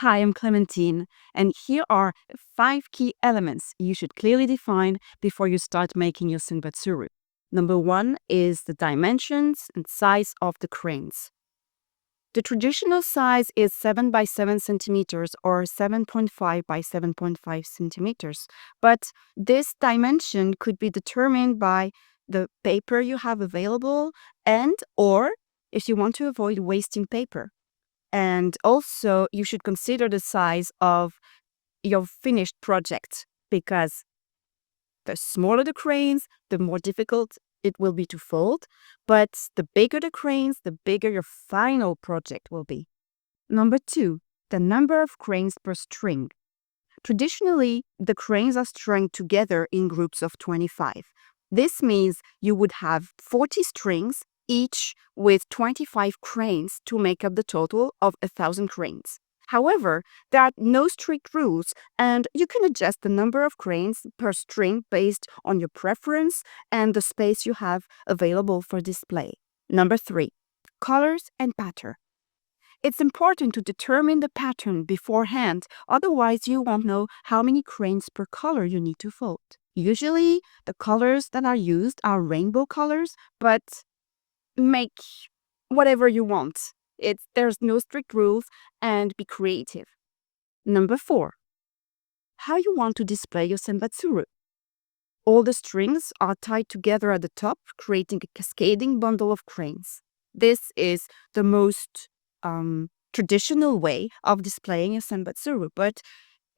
Hi, I'm Clementine, and here are 5 key elements you should clearly define before you start making your Senbatsuru. Number one is the dimensions and size of the cranes. The traditional size is 7 by 7 centimeters or 7.5 by 7.5 centimeters, but this dimension could be determined by the paper you have available and or if you want to avoid wasting paper. And also, you should consider the size of your finished project because the smaller the cranes, the more difficult it will be to fold. But the bigger the cranes, the bigger your final project will be. Number two, the number of cranes per string. Traditionally, the cranes are strung together in groups of 25. This means you would have 40 strings, each with 25 cranes to make up the total of 1,000 cranes. However, there are no strict rules, and you can adjust the number of cranes per string based on your preference and the space you have available for display. Number three, colors and pattern. It's important to determine the pattern beforehand, otherwise you won't know how many cranes per color you need to fold. Usually, the colors that are used are rainbow colors, but make whatever you want. There's no strict rules and be creative. Number four, how you want to display your senbatsuru. All the strings are tied together at the top, creating a cascading bundle of cranes. This is the most traditional way of displaying a senbatsuru. But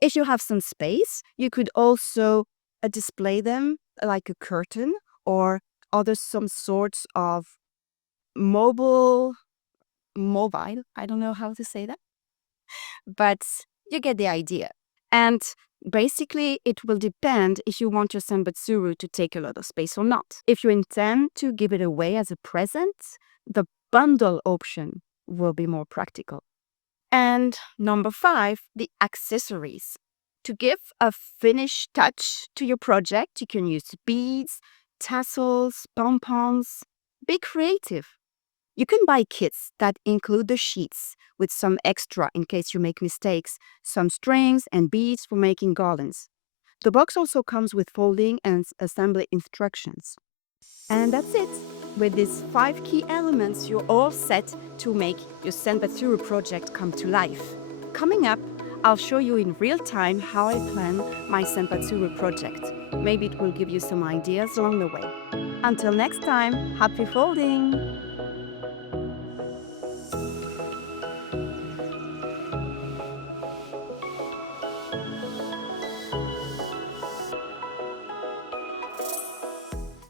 if you have some space, you could also display them like a curtain or other some sorts of mobile, I don't know how to say that, but you get the idea. And basically, it will depend if you want your Senbatsuru to take a lot of space or not. If you intend to give it away as a present, the bundle option will be more practical. And number five, the accessories. To give a finished touch to your project, you can use beads, tassels, pompons. Be creative. You can buy kits that include the sheets with some extra in case you make mistakes, some strings and beads for making garlands. The box also comes with folding and assembly instructions. And that's it. With these 5 key elements, you're all set to make your Senbatsuru project come to life. Coming up, I'll show you in real time how I plan my Senbatsuru project. Maybe it will give you some ideas along the way. Until next time, happy folding!